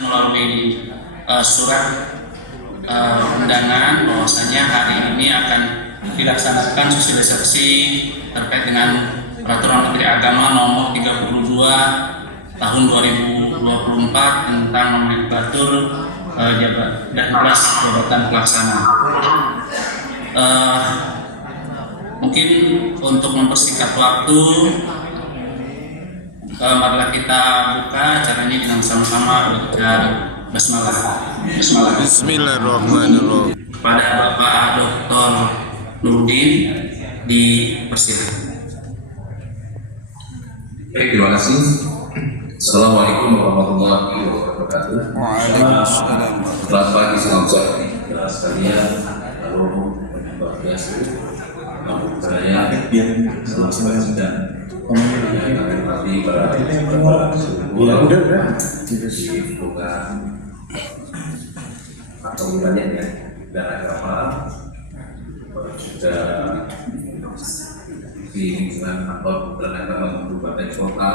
melalui surat undangan bahwasanya hari ini akan dilaksanakan sosialisasi terkait dengan Peraturan Menteri Agama Nomor 32 Tahun 2024 tentang nomenklatur dan kelas jabatan pelaksana. Mungkin untuk mempersingkat waktu, marilah kita buka acaranya dengan sama-sama baca basmalah. Bismillahirrahmanirrahim. Kepada Bapak Dr. Nurdin dipersilakan. Baik, terima kasih. Assalamualaikum warahmatullahi wabarakatuh. Waalaikumsalam. Selamat pagi, salam sejahtera sekalian. Halo, Pak Biasu. Saya selamat pagi dan tadi para semoga atau wilayah ya dan agama sudah di lingkungan kantor dan agama kabupaten kota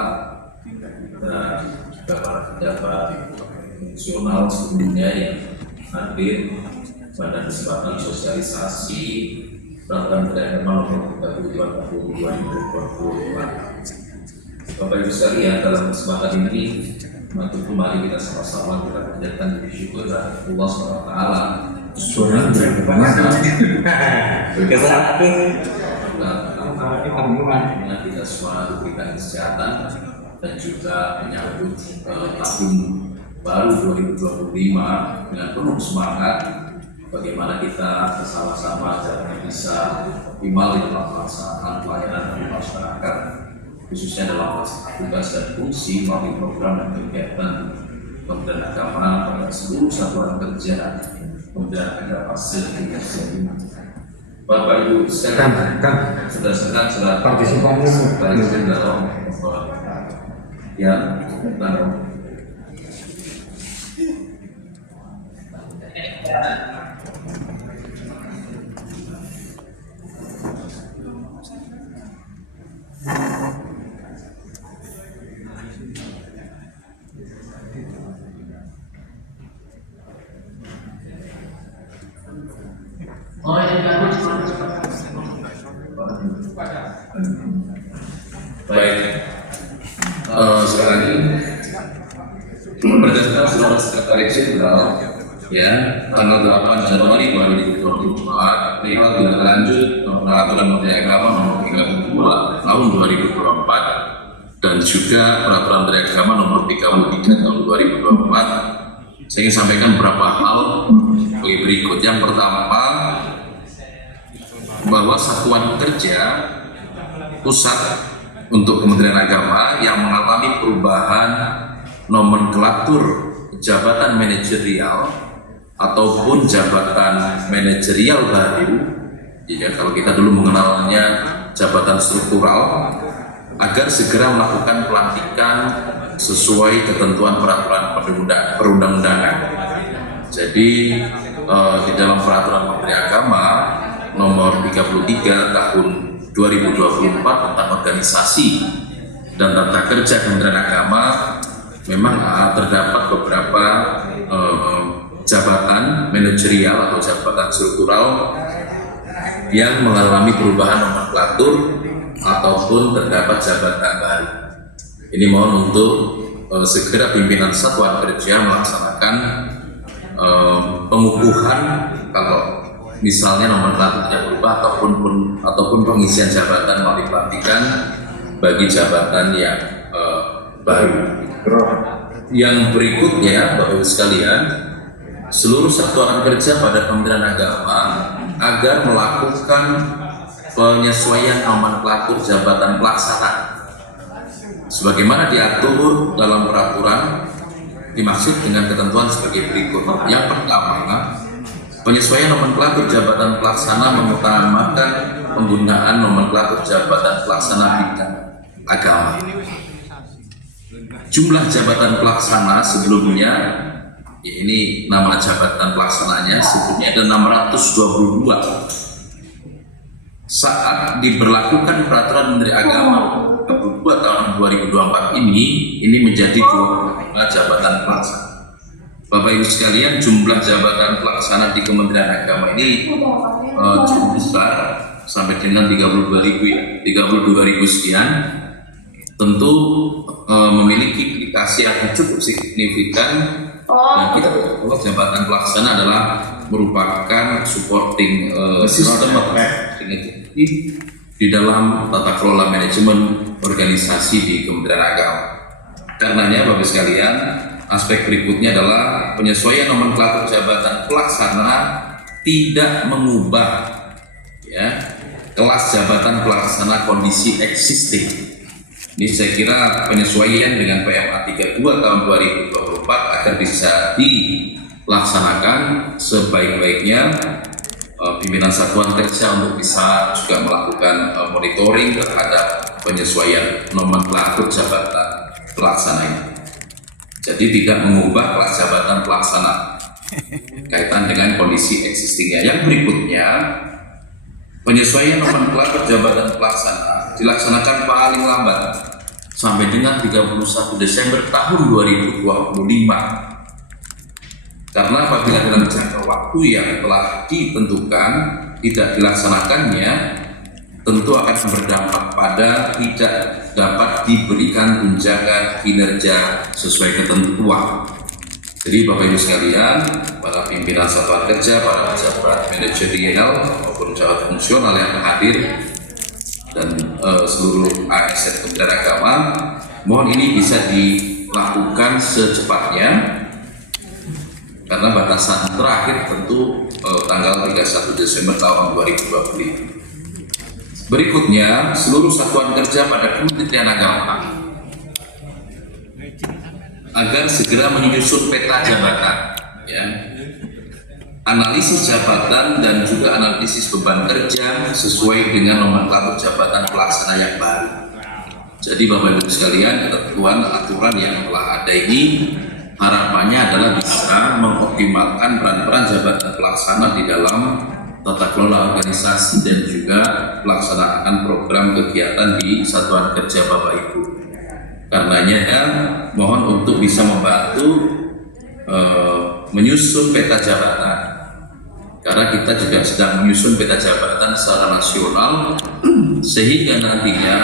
dan juga para pejabat fungsional sebelumnya yang hadir pada kesempatan sosialisasi Peraturan Menteri Agama Nomor 32 Tahun 2024. Bapak Ibu sekalian, dalam kesempatan ini mari kita sama-sama kita panjatkan bersyukur kepada Allah SWT. Suara kita semua diberikan kesehatan dan juga menyambut tahun baru 2025 dengan penuh semangat. Bagaimana kita bersama-sama bisa optimal dalam pelaksanaan pelayanan bagi masyarakat, khususnya dalam pelaksanaan tugas dan fungsi melalui program dan kegiatan Kementerian Agama pada seluruh satuan kerja Kementerian Agama se-Indonesia. Bapak Ibu sekalian, berdasarkan surat partisipannya dalam yang baik, sekarang ini berdasarkan surat Sekretaris Jenderal ya tanggal 8 Januari 2024 perihal tindak lanjut Peraturan Menteri Agama Nomor 32 Tahun 2024 dan juga Peraturan Menteri Agama Nomor 33 Tahun 2024. Saya ingin sampaikan beberapa hal berikut. Yang pertama, bahwa satuan kerja pusat untuk Kementerian Agama yang mengalami perubahan nomenklatur jabatan manajerial ataupun jabatan manajerial baru, ya kalau kita dulu mengenalnya jabatan struktural, agar segera melakukan pelantikan sesuai ketentuan peraturan perundang-undangan. Jadi di dalam Peraturan Menteri Agama Nomor 33 Tahun 2024 tentang organisasi dan tata kerja Kementerian Agama memang terdapat beberapa jabatan manajerial atau jabatan struktural yang mengalami perubahan nomenklatur ataupun terdapat jabatan baru. Ini mohon untuk segera pimpinan satuan kerja melaksanakan pengukuhan kalau misalnya nomenklaturnya berubah ataupun pengisian jabatan melalui pelantikan bagi jabatan yang baru. Yang berikutnya, Bapak Ibu sekalian, seluruh satuan kerja pada Kementerian Agama agar melakukan penyesuaian nomenklatur jabatan pelaksana sebagaimana diatur dalam peraturan dimaksud dengan ketentuan sebagai berikut. Yang pertama, penyesuaian nomenklatur jabatan pelaksana mengutamakan penggunaan nomenklatur jabatan pelaksana bidang agama. Jumlah jabatan pelaksana sebelumnya, ya ini nama jabatan pelaksananya sebelumnya ada 622. Saat diberlakukan Peraturan Menteri Agama 22 tahun 2024 ini menjadi 25 jabatan pelaksana. Bapak Ibu sekalian, jumlah jabatan pelaksana di Kementerian Agama ini cukup besar, sampai dengan 32.000 ya, 32.000 sekian. Tentu memiliki implikasi yang cukup signifikan, dan kita tahu jabatan pelaksana adalah merupakan supporting system di dalam tata kelola manajemen organisasi di Kementerian Agama. Karenanya Bapak Ibu sekalian, aspek berikutnya adalah penyesuaian nomenklatur jabatan pelaksana tidak mengubah ya kelas jabatan pelaksana kondisi existing. Ini saya kira penyesuaian dengan PMA 32 tahun 2024 agar bisa dilaksanakan sebaik-baiknya. Pimpinan satuan kerja untuk bisa juga melakukan monitoring terhadap penyesuaian nomenklatur jabatan pelaksana ini. Jadi tidak mengubah kelas jabatan pelaksana kaitan dengan kondisi existingnya. Yang berikutnya, penyesuaian nomenklatur jabatan pelaksana dilaksanakan paling lambat sampai dengan 31 Desember tahun 2025. Karena apabila dalam jangka waktu yang telah ditentukan tidak dilaksanakannya, tentu akan berdampak pada tidak dapat diberikan tunjangan kinerja sesuai ketentuan. Jadi Bapak Ibu sekalian, para pimpinan satuan kerja, para pejabat manajerial maupun pejabat fungsional yang hadir, dan seluruh ASN Kementerian Agama, mohon ini bisa dilakukan secepatnya, karena batasan terakhir tentu tanggal 31 Desember tahun 2025. Berikutnya, seluruh satuan kerja pada Kementerian Agama agar segera menyusun peta jabatan, ya, analisis jabatan dan juga analisis beban kerja sesuai dengan nomenklatur jabatan pelaksana yang baru. Jadi Bapak Ibu sekalian, ketentuan aturan yang telah ada ini harapannya adalah bisa mengoptimalkan peran-peran jabatan pelaksana di dalam tata kelola organisasi dan juga pelaksanaan program kegiatan di satuan kerja Bapak Ibu. Karenanya mohon untuk bisa membantu menyusun peta jabatan, karena kita juga sedang menyusun peta jabatan secara nasional, sehingga nantinya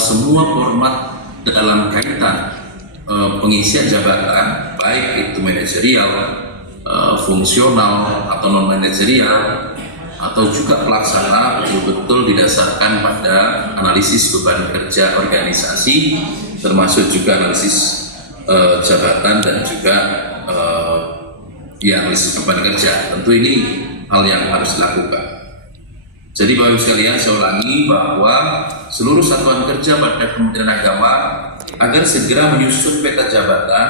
semua format dalam kaitan pengisian jabatan, baik itu manajerial, fungsional atau non manajerial, atau juga pelaksana, betul-betul didasarkan pada analisis beban kerja organisasi, termasuk juga analisis jabatan dan juga analisis beban kerja. Tentu ini hal yang harus dilakukan. Jadi Bapak Ibu sekalian, saya ulangi bahwa seluruh satuan kerja pada Kementerian Agama agar segera menyusun peta jabatan,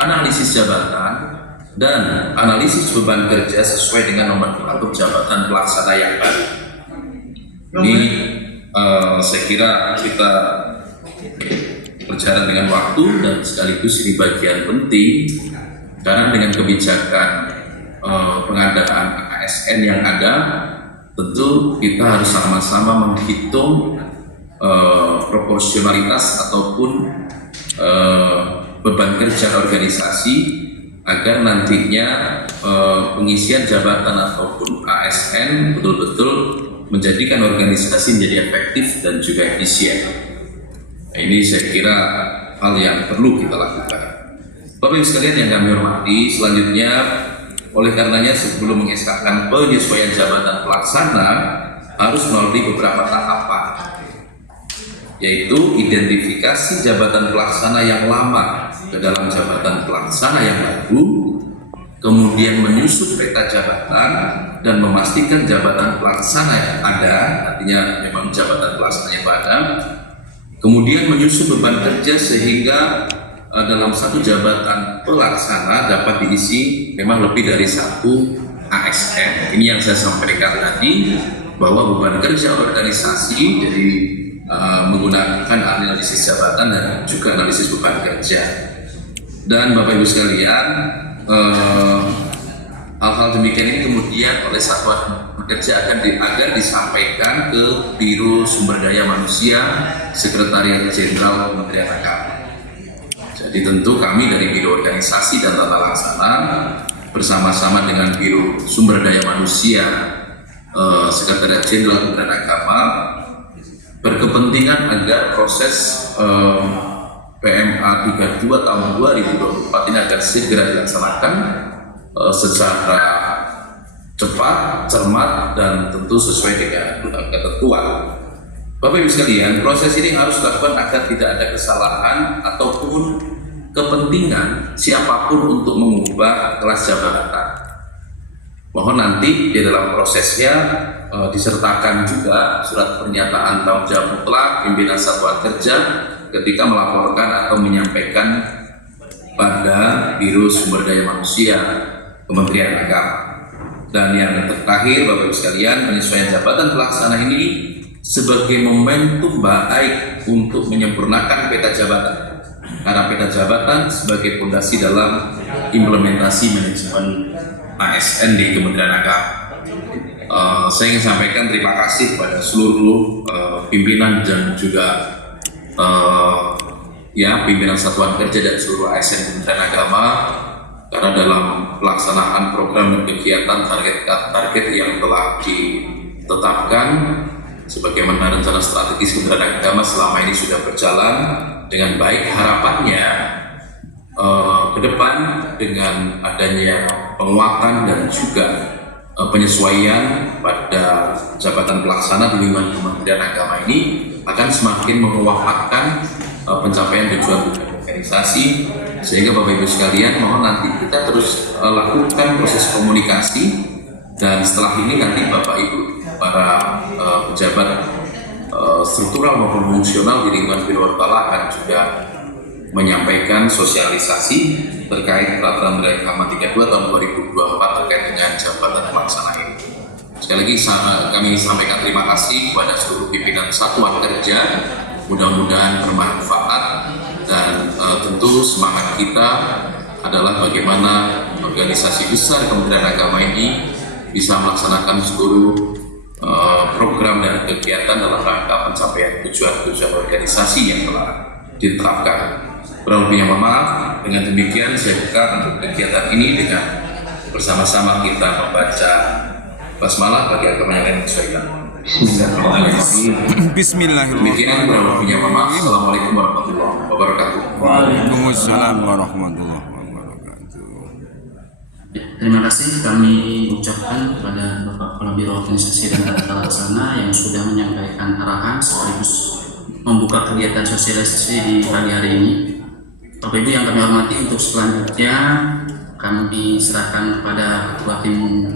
analisis jabatan, dan analisis beban kerja sesuai dengan nomenklatur jabatan pelaksana yang baru. Ini saya kira kita berjalan dengan waktu, dan sekaligus ini bagian penting, karena dengan kebijakan pengadaan ASN yang ada, tentu kita harus sama-sama menghitung proporsionalitas ataupun beban kerja organisasi, agar nantinya pengisian jabatan ataupun ASN betul-betul menjadikan organisasi menjadi efektif dan juga efisien. Nah, ini saya kira hal yang perlu kita lakukan. Bapak Ibu sekalian yang kami hormati, selanjutnya oleh karenanya sebelum mengesahkan penyesuaian jabatan pelaksana harus melalui beberapa tahapan, yaitu identifikasi jabatan pelaksana yang lama ke dalam jabatan pelaksana yang baru, kemudian menyusun peta jabatan dan memastikan jabatan pelaksana yang ada, artinya memang jabatan pelaksana yang ada, kemudian menyusun beban kerja sehingga dalam satu jabatan pelaksana dapat diisi memang lebih dari satu ASN. Ini yang saya sampaikan tadi, bahwa beban kerja organisasi jadi menggunakan analisis jabatan dan juga analisis beban kerja. Dan Bapak Ibu sekalian, hal-hal demikian ini kemudian oleh satuan kerja agar disampaikan ke Biro Sumber Daya Manusia Sekretariat Jenderal Kementerian Agama. Jadi tentu kami dari Biro Organisasi dan Tata Laksana bersama-sama dengan Biro Sumber Daya Manusia Sekretariat Jenderal Kementerian Agama berkepentingan agar proses PMA 32 tahun 2024 ini agar segera dilaksanakan secara cepat, cermat, dan tentu sesuai dengan ketentuan. Bapak Ibu sekalian, proses ini harus dilakukan agar tidak ada kesalahan ataupun kepentingan siapapun untuk mengubah kelas jabatan. Mohon nanti di dalam prosesnya disertakan juga surat pernyataan tanggung jawab mutlak pimpinan satuan kerja ketika melaporkan atau menyampaikan pada Biro Sumber Daya Manusia Kementerian Agama. Dan yang terakhir, Bapak Ibu sekalian, penyesuaian jabatan pelaksana ini sebagai momentum baik untuk menyempurnakan peta jabatan, karena peta jabatan sebagai fondasi dalam implementasi manajemen ASN di Kementerian Agama. Saya ingin sampaikan terima kasih kepada seluruh pimpinan dan juga pimpinan satuan kerja dan seluruh ASN Kementerian Agama, karena dalam pelaksanaan program dan kegiatan target yang telah ditetapkan sebagaimana rencana strategis Kementerian Agama selama ini sudah berjalan dengan baik. Harapannya ke depan dengan adanya penguatan dan juga penyesuaian pada jabatan pelaksana di lingkungan Kementerian Agama ini akan semakin menguatkan pencapaian tujuan organisasi, sehingga Bapak Ibu sekalian mohon nanti kita terus lakukan proses komunikasi, dan setelah ini nanti Bapak Ibu para pejabat struktural maupun fungsional di lingkungan Biro Wartala akan juga menyampaikan sosialisasi terkait peraturan Menteri Agama 32 tahun 2024 terkait dengan jabatan pelaksana ini. Sekali lagi kami sampaikan terima kasih kepada seluruh pimpinan satuan kerja, mudah-mudahan bermanfaat, dan tentu semangat kita adalah bagaimana organisasi besar Kementerian Agama ini bisa melaksanakan seluruh program dan kegiatan dalam rangka pencapaian tujuan-tujuan organisasi yang telah ditetapkan. Kurang lebihnya mohon maaf. Dengan demikian saya buka untuk kegiatan ini dengan bersama-sama kita membaca basmalah bagi agama yang lain sesuaikan. Bismillahirrahmanirrahim. Demikian kurang lebihnya mohon maaf. Assalamualaikum warahmatullahi wabarakatuh. Waalaikumsalam warahmatullahi wabarakatuh. Terima kasih kami ucapkan kepada Bapak Kepala Biro Organisasi dan Tata Laksana yang sudah menyampaikan arahan sekaligus membuka kegiatan sosialisasi di pagi hari ini. Bapak Ibu yang kami hormati, untuk selanjutnya kami serahkan kepada Ketua Tim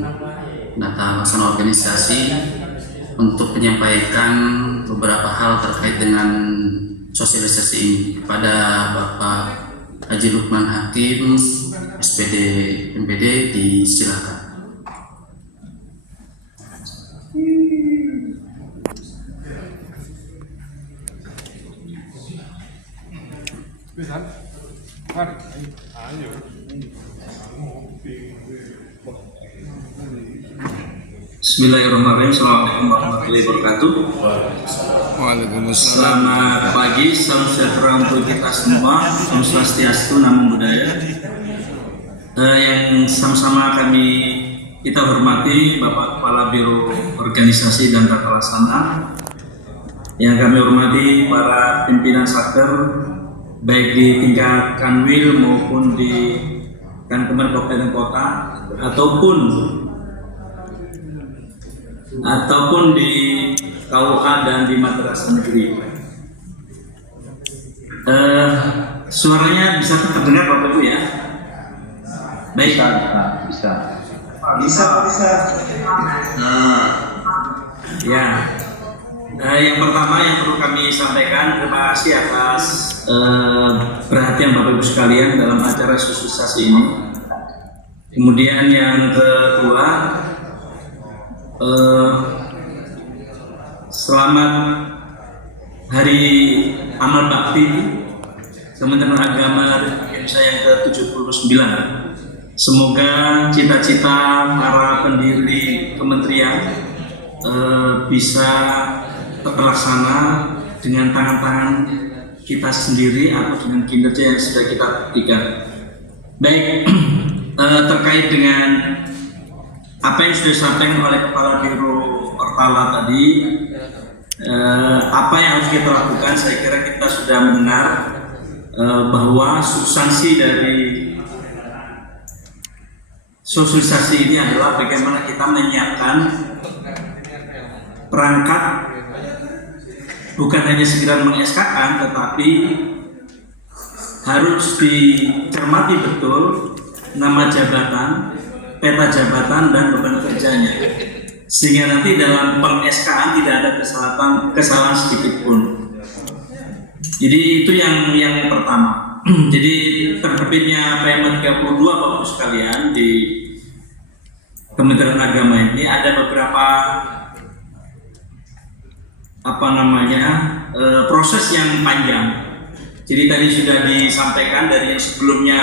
Tata Laksana Organisasi untuk menyampaikan beberapa hal terkait dengan sosialisasi ini kepada Bapak Haji Lukman Hakim, SPD MPD, disilakan. Bismillahirrahmanirrahim. Assalamualaikum warahmatullahi wabarakatuh. Waalaikumsalam. Selamat pagi, salam sejahtera untuk kita semua. Om Swastiastu, Namo Buddhaya. Yang sama-sama kita hormati Bapak Kepala Biro Organisasi dan Tata Laksana, yang kami hormati para pimpinan Satker baik di tingkat Kanwil maupun di Kankemen Kabupaten Kota ataupun di KUA dan di Madrasah Negeri. Suaranya bisa terdengar Bapak Ibu ya? Baik. Bisa. Ya. Yang pertama yang perlu kami sampaikan, terima kasih atas perhatian Bapak Ibu sekalian dalam acara sosialisasi ini. Kemudian yang kedua, selamat Hari Amal Bakti Kementerian Agama Indonesia yang ke-79. Semoga cita-cita para pendiri kementerian bisa terlaksana dengan tangan-tangan kita sendiri atau dengan kinerja yang sudah kita buktikan. Baik, terkait dengan apa yang sudah disampaikan oleh Kepala Biro Ortala tadi, apa yang harus kita lakukan, saya kira kita sudah mendengar bahwa substansi dari sosialisasi ini adalah bagaimana kita menyiapkan perangkat bukan hanya sekedar mengeskakan, tetapi harus dicermati betul nama jabatan, peta jabatan, dan beban kerjanya, sehingga nanti dalam peng-SK-an tidak ada kesalahan sedikit pun. Jadi itu yang pertama. Jadi terbitnya PMA 32 Bapak sekalian di Kementerian Agama ini ada beberapa proses yang panjang. Jadi tadi sudah disampaikan dari yang sebelumnya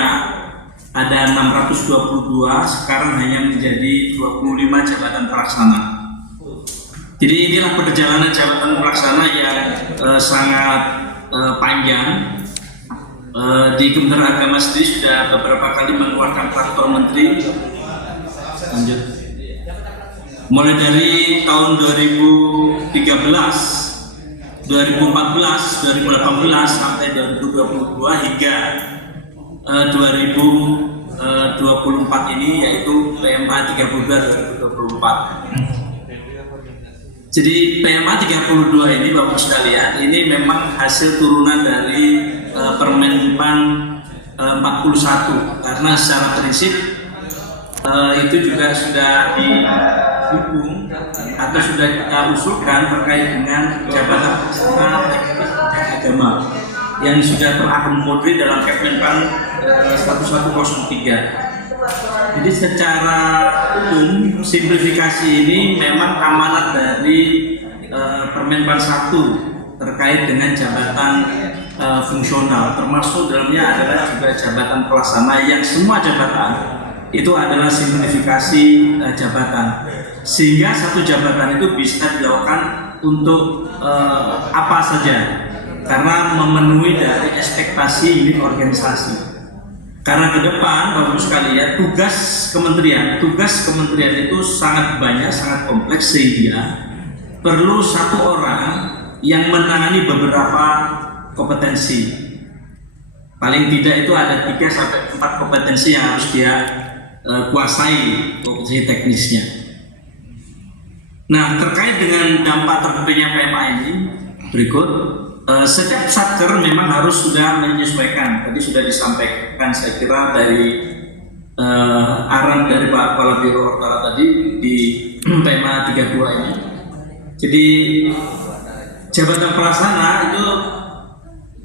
ada 622, sekarang hanya menjadi 25 jabatan pelaksana. Jadi inilah perjalanan jabatan pelaksana yang sangat panjang. Di Kementerian Agama sendiri sudah beberapa kali mengeluarkan peraturan menteri. Lanjut. Mulai dari tahun 2013, 2014, 2018 sampai 2022 hingga 2024 ini, yaitu PMA 32 2024. Jadi PMA 32 ini Bapak sekalian, ini memang hasil turunan dari Permenpan 41, karena secara prinsip itu juga sudah didukung atau sudah kita usulkan terkait dengan jabatan pelaksana agama yang sudah terakomodir dalam Permenpan 1103. Jadi secara umum simplifikasi ini memang amanat dari Permenpan 1 terkait dengan jabatan fungsional, termasuk dalamnya adalah juga jabatan pelaksana, yang semua jabatan itu adalah simplifikasi jabatan, sehingga satu jabatan itu bisa dilakukan untuk apa saja, karena memenuhi dari ekspektasi unit organisasi. Karena ke depan Bapak sekalian tugas kementerian itu sangat banyak, sangat kompleks, sehingga perlu satu orang yang menangani beberapa kompetensi. Paling tidak itu ada 3-4 kompetensi yang harus dia kuasai, kompetensi teknisnya. Nah, terkait dengan dampak terbitnya PMA ini berikut, setiap satker memang harus sudah menyesuaikan. Tadi sudah disampaikan saya kira dari arahan dari Pak Kepala Biro Ortala tadi di PMA 32 ini. Jadi jabatan pelaksana itu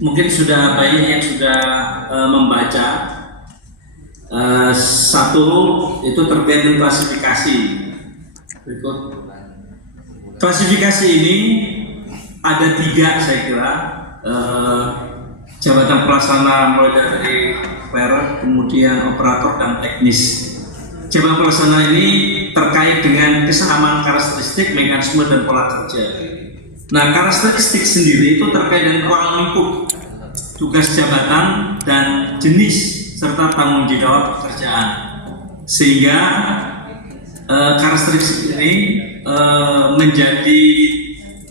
mungkin sudah banyak yang sudah membaca. Satu itu terkait dengan klasifikasi. Berikut. Klasifikasi ini ada 3 saya kira. Jabatan pelaksana mulai dari perak, kemudian operator, dan teknis. Jabatan pelaksana ini terkait dengan kesamaan karakteristik, mekanisme, dan pola kerja. Nah, karakteristik sendiri itu terkait dengan ruang lingkup, tugas jabatan, dan jenis serta tanggung jawab pekerjaan. Sehingga karakteristik ini menjadi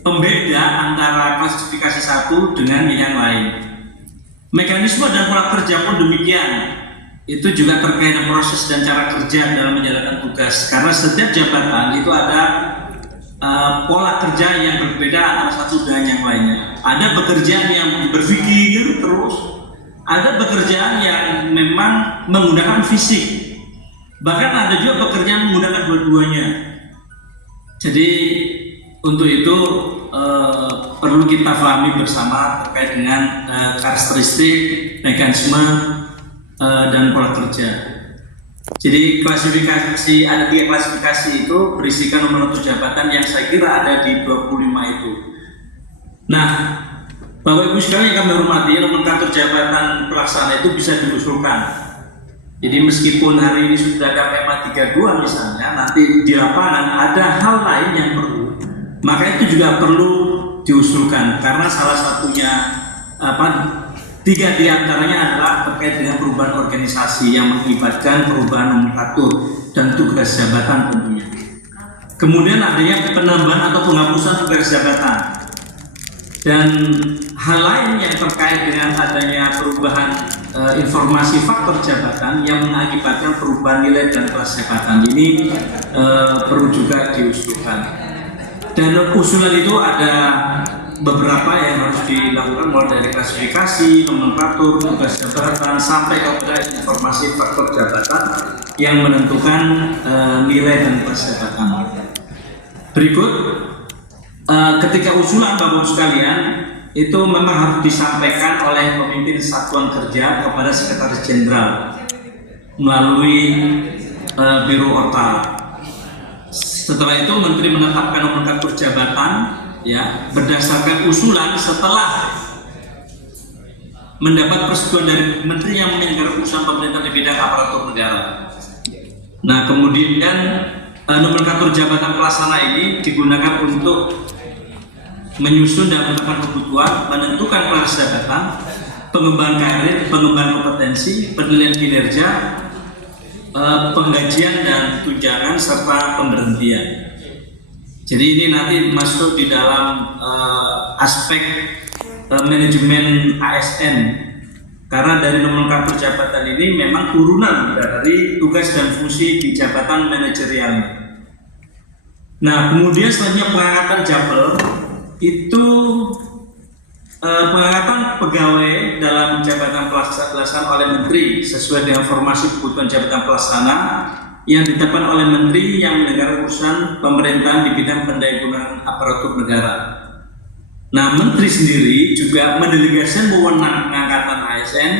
pembeda antara klasifikasi satu dengan yang lain. Mekanisme dan pola kerja pun demikian. Itu juga terkait dengan proses dan cara kerja dalam menjalankan tugas. Karena setiap jabatan itu ada pola kerja yang berbeda antara satu dan yang lainnya. Ada pekerjaan yang berpikir terus, ada pekerjaan yang memang menggunakan fisik, bahkan ada juga pekerjaan menggunakan dua-duanya. Jadi untuk itu perlu kita pahami bersama terkait dengan karakteristik, mekanisme, dan pola kerja. Jadi klasifikasi, ada 3 klasifikasi itu berisikan nomor jabatan yang saya kira ada di 25 itu. Nah, Bapak Ibu sekalian yang kami hormati, nomenklatur jabatan pelaksana itu bisa diusulkan. Jadi meskipun hari ini sudah ada PMA 32 misalnya, nanti di lapangan ada hal lain yang perlu, maka itu juga perlu diusulkan, karena salah satunya tiga diantaranya adalah terkait dengan perubahan organisasi yang mengakibatkan perubahan nomenklatur dan tugas jabatan tentunya. Kemudian adanya penambahan atau penghapusan tugas jabatan dan hal lain yang terkait dengan adanya perubahan informasi faktor jabatan yang mengakibatkan perubahan nilai dan kelas jabatan ini perlu juga diusulkan. Dan usulan itu ada beberapa yang harus dilakukan, mulai dari klasifikasi, nomenklatur, tugas jabatan sampai kepada informasi faktor jabatan yang menentukan nilai dan kelas jabatan. Berikut ketika usulan Bapak Ibu sekalian itu memang harus disampaikan oleh pemimpin satuan kerja kepada sekretaris jenderal melalui Biro Ortal. Setelah itu Menteri menetapkan nomenklatur jabatan ya berdasarkan usulan setelah mendapat persetujuan dari Menteri yang menyelenggarakan urusan pemerintah di bidang aparatur negara. Nah, kemudian nomenklatur jabatan pelaksana ini digunakan untuk menyusun dan menentukan kebutuhan, menentukan kelas jabatan, pengembangan karir, pengembangan kompetensi, penilaian kinerja, penggajian dan tunjangan serta pemberhentian. Jadi ini nanti masuk di dalam aspek manajemen ASN, karena dari nomenklatur jabatan ini memang turunan dari tugas dan fungsi di jabatan manajerial. Nah, kemudian selanjutnya pengangkatan Japel itu pengangkatan pegawai dalam jabatan pelaksana oleh Menteri sesuai dengan formasi kebutuhan jabatan pelaksana yang ditetapkan oleh Menteri yang menyelenggarakan urusan pemerintahan di bidang pendayagunaan aparatur negara. Nah, Menteri sendiri juga mendelegasikan wewenang pengangkatan ASN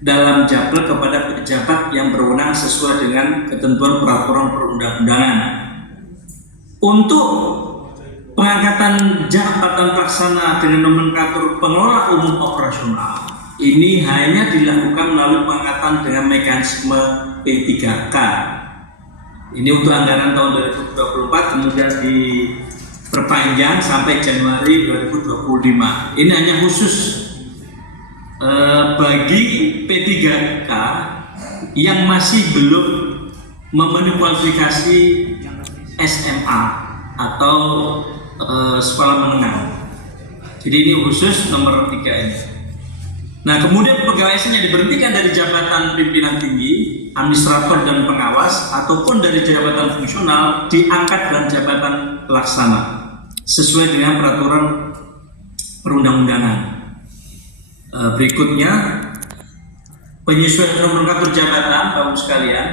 dalam Japel kepada pejabat yang berwenang sesuai dengan ketentuan peraturan perundang-undangan. Untuk pengangkatan jabatan pelaksana dengan nomenklatur pengelola umum operasional ini hanya dilakukan melalui pengangkatan dengan mekanisme P3K. Ini untuk anggaran tahun 2024 kemudian diperpanjang sampai Januari 2025. Ini hanya khusus bagi P3K yang masih belum memenuhi kualifikasi SMA atau sekolah menengah. Jadi ini khusus nomor 3 ini. Nah, kemudian pegawai ASN yang diberhentikan dari jabatan pimpinan tinggi, administrator dan pengawas ataupun dari jabatan fungsional diangkat dalam jabatan pelaksana sesuai dengan peraturan perundang-undangan. Berikutnya penyesuaian nomenklatur jabatan, Bapak sekalian.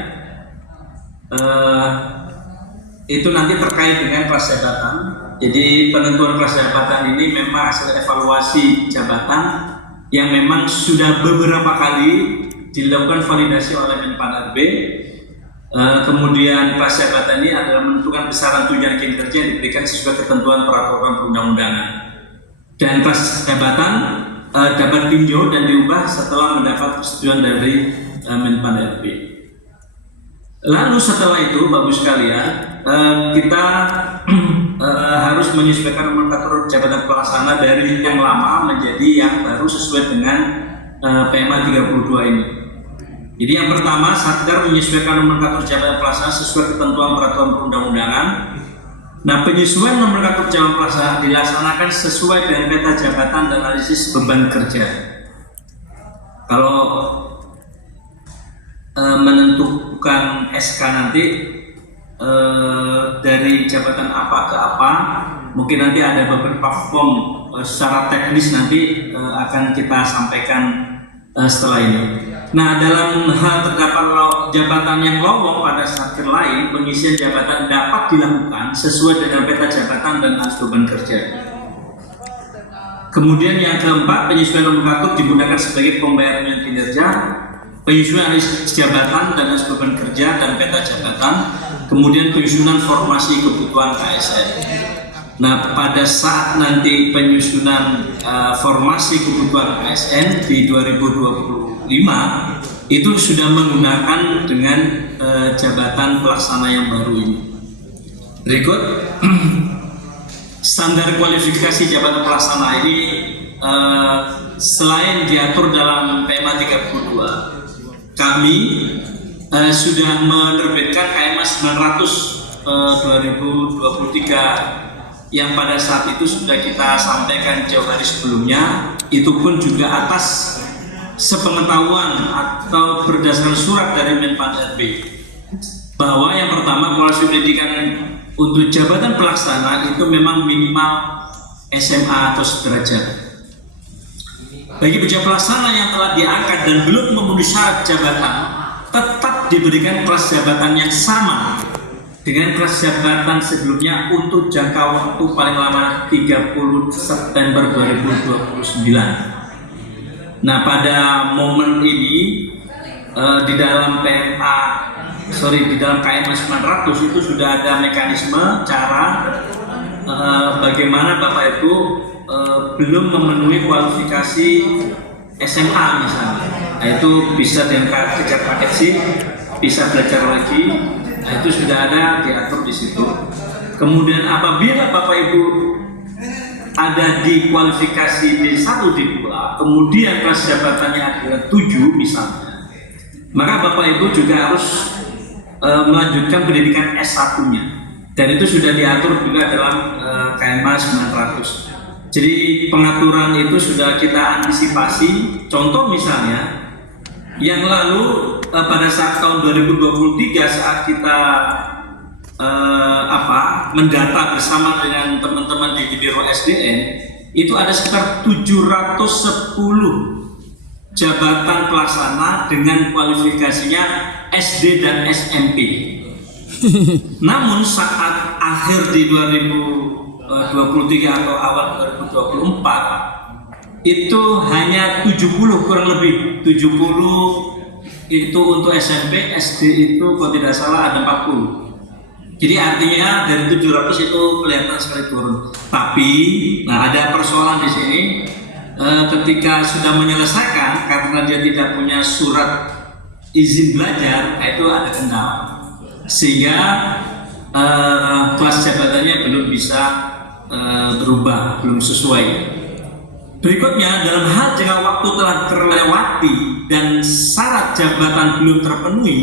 Itu nanti terkait dengan kelas jabatan. Jadi penentuan kelas jabatan ini memang hasil evaluasi jabatan yang memang sudah beberapa kali dilakukan validasi oleh Menpan RB. Kemudian kelas jabatan ini adalah menentukan besaran tunjangan kinerja yang diberikan sesuai ketentuan peraturan perundang-undangan. Dan kelas jabatan dapat ditinjau dan diubah setelah mendapat persetujuan dari Menpan RB. Lalu setelah itu, Bapak sekalian, kita harus menyesuaikan nomenklatur jabatan pelaksana dari yang lama menjadi yang baru sesuai dengan PMA 32 ini. Jadi yang pertama, Satker menyesuaikan nomenklatur jabatan pelaksana sesuai ketentuan peraturan perundang-undangan. Nah, penyesuaian nomenklatur jabatan pelaksana dilaksanakan sesuai dengan peta jabatan dan analisis beban kerja. Kalau menentukan SK nanti dari jabatan apa ke apa, mungkin nanti ada beberapa form secara teknis nanti akan kita sampaikan setelah ini. Nah, dalam hal terdapat jabatan yang lowong pada satker lain, pengisian jabatan dapat dilakukan sesuai dengan peta jabatan dan analisis beban kerja. Kemudian yang keempat, penyesuaian nomenklatur digunakan sebagai pembayaran kinerja, penyesuaian analisis jabatan dan analisis beban kerja dan peta jabatan, kemudian penyusunan formasi kebutuhan ASN. Nah, pada saat nanti penyusunan formasi kebutuhan ASN di 2025 itu sudah menggunakan dengan jabatan pelaksana yang baru ini. Berikut standar kualifikasi jabatan pelaksana ini selain diatur dalam PMA 32, kami sudah menerbitkan KMA 900 2023 yang pada saat itu sudah kita sampaikan jauh hari sebelumnya. Itu pun juga atas sepengetahuan atau berdasarkan surat dari Menpan RB, bahwa yang pertama kualifikasi pendidikan untuk jabatan pelaksana itu memang minimal SMA atau sederajat. Bagi pejabat pelaksana yang telah diangkat dan belum memenuhi syarat jabatan, tetap diberikan kelas jabatan yang sama dengan kelas jabatan sebelumnya untuk jangka waktu paling lama 30 September 2029. Nah, pada momen ini di dalam KMA 900 itu sudah ada mekanisme cara bagaimana Bapak Ibu belum memenuhi kualifikasi SMA misalnya, itu bisa dengan kejar paket C, bisa belajar lagi. Nah, itu sudah ada diatur di situ. Kemudian apabila Bapak Ibu ada di kualifikasi D1, D2, kemudian kelas jabatannya adalah 7 misalnya, maka Bapak Ibu juga harus melanjutkan pendidikan S1-nya, dan itu sudah diatur juga dalam KMA 900. Jadi pengaturan itu sudah kita antisipasi. Contoh misalnya yang lalu pada saat tahun 2023 saat kita mendata bersama dengan teman-teman di Biro SDN, itu ada sekitar 710 jabatan pelaksana dengan kualifikasinya SD dan SMP. Namun saat akhir di 2023 atau awal 2024 itu hanya 70, kurang lebih 70 itu untuk SMP, SD itu kalau tidak salah ada 40. Jadi artinya dari 700 itu kelihatan sekali turun. Tapi, nah ada persoalan di sini. Ketika sudah menyelesaikan karena dia tidak punya surat izin belajar, itu ada kendala, sehingga kelas jabatannya belum bisa berubah, belum sesuai. Berikutnya, dalam hal jika waktu telah terlewati dan syarat jabatan belum terpenuhi,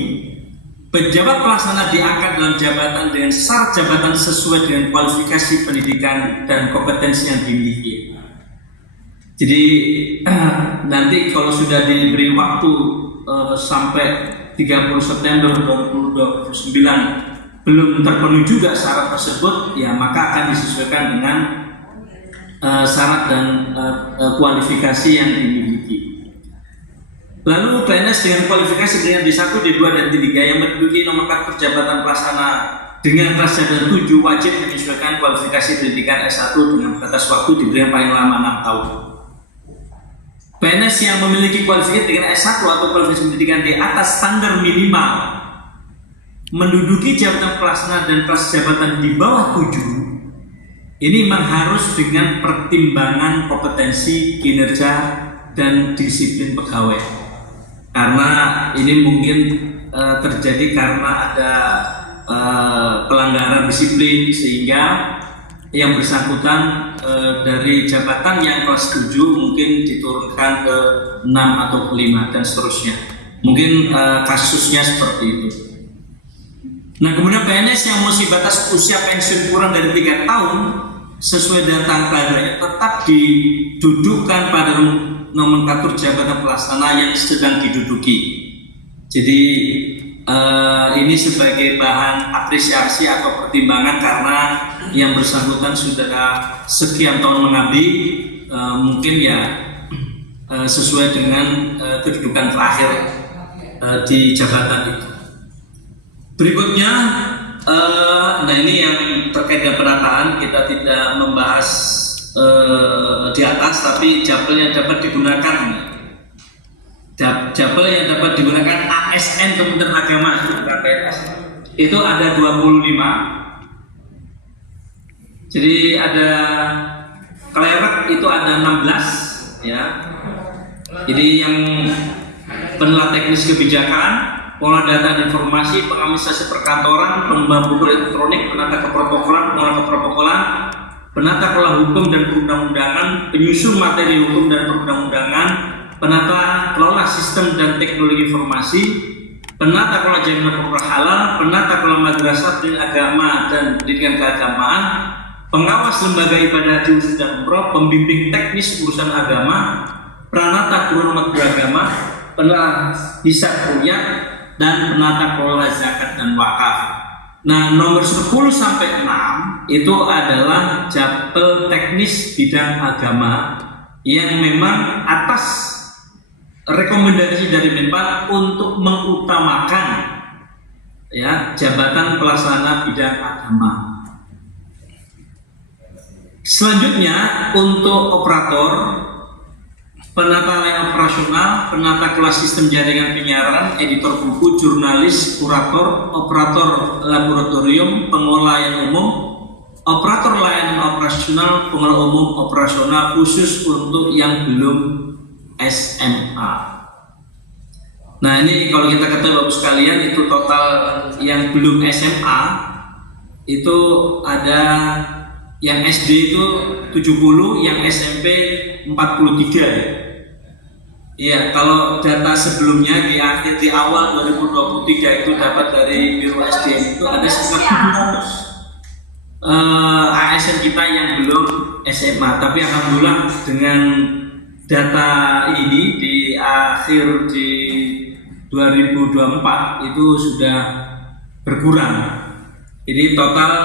pejabat pelaksana diangkat dalam jabatan dengan syarat jabatan sesuai dengan kualifikasi pendidikan dan kompetensi yang dimiliki. Jadi nanti kalau sudah diberi waktu sampai 30 September 2029 belum terpenuhi juga syarat tersebut, ya maka akan disesuaikan dengan syarat dan kualifikasi yang dimiliki. Lalu PNS dengan kualifikasi dengan D1, D2, dan D3 yang menduduki nomenklatur jabatan pelaksana dengan kelas jabatan 7 wajib menyesuaikan kualifikasi pendidikan S1 dengan batas waktu diberikan paling lama 6 tahun. PNS yang memiliki kualifikasi dengan S1 atau kualifikasi pendidikan di atas standar minimal menduduki jabatan pelaksana dan kelas jabatan di bawah 7, ini memang harus dengan pertimbangan kompetensi, kinerja, dan disiplin pegawai. Karena ini mungkin terjadi karena ada pelanggaran disiplin, sehingga yang bersangkutan dari jabatan yang kelas 7 mungkin diturunkan ke 6 atau ke 5 dan seterusnya. Mungkin kasusnya seperti itu. Nah, kemudian PNS yang masih batas usia pensiun kurang dari 3 tahun sesuai dengan tanggalnya tetap didudukkan pada nomenklatur jabatan pelaksana yang sedang diduduki. Jadi ini sebagai bahan apresiasi atau pertimbangan karena yang bersangkutan sudah sekian tahun mengabdi, mungkin ya sesuai dengan kedudukan terakhir di jabatan itu. Berikutnya, nah ini yang terkait dengan penataan, kita tidak membahas di atas, tapi jabel yang dapat digunakan, jabel yang dapat digunakan ASN Kementerian Agama itu ada 25. Jadi ada klerek itu ada 16 ya. Jadi yang penelitian teknis kebijakan, pengolah data dan informasi, pengadministrasi perkantoran, pengembang buku elektronik, penata keprotokolan, pengolah keprotokolan, penata kelola hukum dan perundang-undangan, penyusun materi hukum dan perundang-undangan, penata kelola sistem dan teknologi informasi, penata kelola jaminan hukum halal, penata kelola madrasah agama dan pendidikan keagamaan, pengawas lembaga ibadah haji khusus dan umroh, pembimbing teknis urusan agama, penata kelola beragama, penata hisab rukyat, dan penata kelola zakat dan wakaf. Nah, nomor 10 sampai 6 itu adalah japel teknis bidang agama yang memang atas rekomendasi dari Menpan untuk mengutamakan ya jabatan pelaksana bidang agama. Selanjutnya untuk operator, penata layanan operasional, penata kelas sistem jaringan penyiaran, editor buku, jurnalis, kurator, operator laboratorium, pengelola layanan umum, operator layanan operasional, pengelola umum operasional khusus untuk yang belum SMA. Nah ini kalau kita ketahui Bapak sekalian, itu total yang belum SMA itu ada yang SD itu 70, yang SMP 43. Iya, kalau data sebelumnya di awal 2023 itu dapat dari Biro SDM itu ada sekitar 700 ASN kita yang belum SMA. Tapi alhamdulillah dengan data ini di akhir di 2024 itu sudah berkurang. Ini total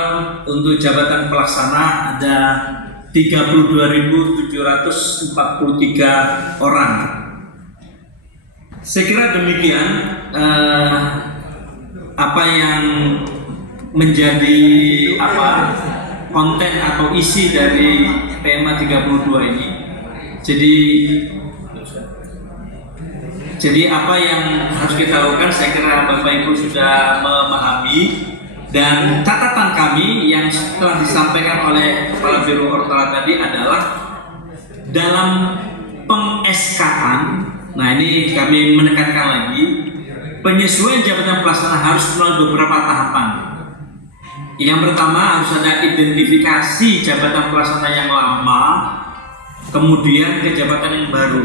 untuk jabatan pelaksana ada 32.743 orang. Saya kira demikian apa yang menjadi konten atau isi dari PMA 32 ini. Jadi apa yang harus kita lakukan, saya kira Bapak Ibu sudah memahami. Dan catatan kami yang telah disampaikan oleh Kepala Biro Hortala tadi adalah dalam peng-SK-an. Nah ini kami menekankan lagi, penyesuaian jabatan pelaksana harus melalui beberapa tahapan. Yang pertama harus ada identifikasi jabatan pelaksana yang lama, kemudian ke jabatan yang baru.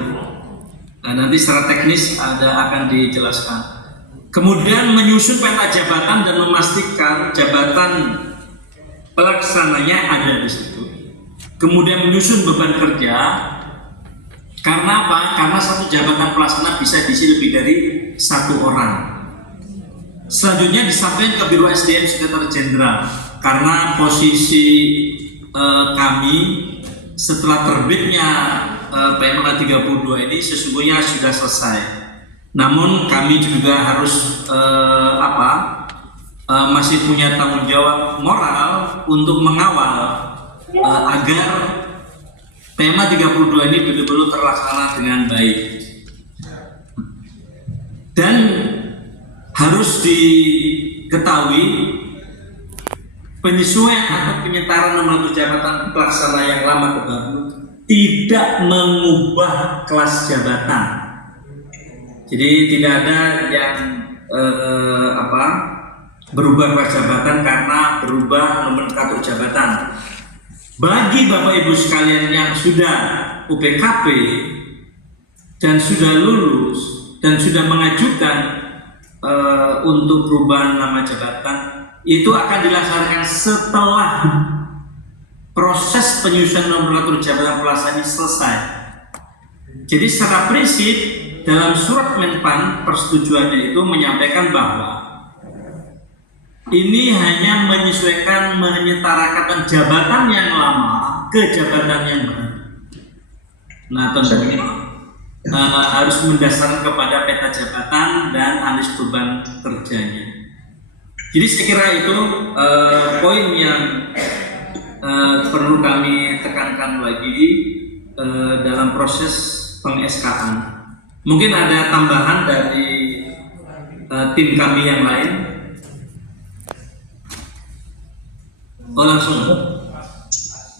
Nah nanti secara teknis akan dijelaskan. Kemudian menyusun peta jabatan dan memastikan jabatan pelaksananya ada di situ. Kemudian menyusun beban kerja. Karena apa? Karena satu jabatan pelaksana bisa diisi lebih dari 1 orang. Selanjutnya disampaikan ke Biro SDM Sekretariat Jenderal. Karena posisi kami setelah terbitnya PMA 32 ini sesungguhnya sudah selesai. Namun kami juga harus masih punya tanggung jawab moral untuk mengawal agar PMA 32 ini betul-betul terlaksana dengan baik. Dan harus diketahui penyesuaian atau penyetaraan nomenklatur jabatan pelaksana yang lama ke baru tidak mengubah kelas jabatan. Jadi tidak ada yang berubah kelas jabatan karena berubah nomenklatur jabatan. Bagi Bapak Ibu sekalian yang sudah UPKP dan sudah lulus dan sudah mengajukan untuk perubahan nama jabatan, itu akan dilaksanakan setelah proses penyusunan nomenklatur jabatan pelaksana ini selesai. Jadi secara prinsip dalam surat Menpan persetujuannya itu menyampaikan bahwa ini hanya menyesuaikan, menyetarakan jabatan yang lama ke jabatan yang baru. Nah tentunya harus mendasarkan kepada peta jabatan dan analis beban kerjanya. Jadi saya kira itu poin yang perlu kami tekankan lagi dalam proses peng-SK-an. Mungkin ada tambahan dari tim kami yang lain. Oh langsung.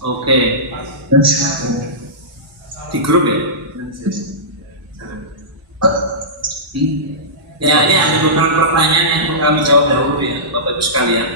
Oke. Di grup ya? Ya ini ada beberapa pertanyaan yang perlu kami jawab dahulu ya Bapak Ibu sekalian.